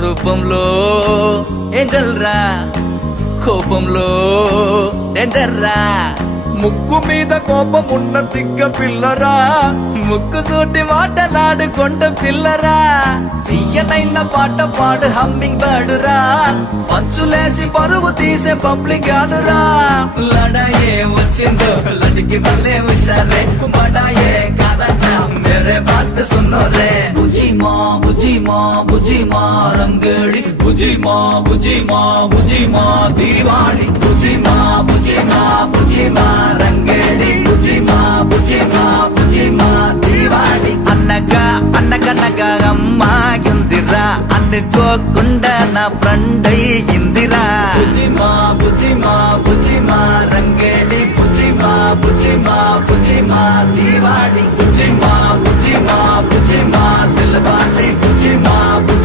రూపంలో ఏంజల్ రా, కోపంలో డేంజర్ రా. ముక్కు మీద కోపం ఉన్న తిక్క పిల్లరా, ముక్కు సూటి మాటలాడుకొండ పిల్లరా. తీయనైన పాట పాడు హమ్మింగ్ బర్డురా, పంచులేసి పరువు తీసే పబ్లిక్ కాదురా. లడాయే వచ్చిందో లడికి వల్లే హుషారే, బడాయే కాదట మేరే బాత్ సున్నో రే. బుజి మా బుజి మా బుజి మా రంగేళి, బుజి మా బుజి మా బుజి మా దీవాళి. బుజి మా బుజి మా బుజి మా రంగేళి, బుజి మా బుజి మా బుజి మా దీవాళి. అన్నగా అన్నగనగా అమ్మాయిందిరా, అనుకోకుండా నా ఫ్రెండ్ అయ్యిందిరా. బుజి మా బుజి మా బుజి మా రంగేళి, బుజి మా బుజి మా బుజి మా దీవాళి. బుజి మా బుజి మా బుజి మా దిల్వాళి, బుజి మా బుజి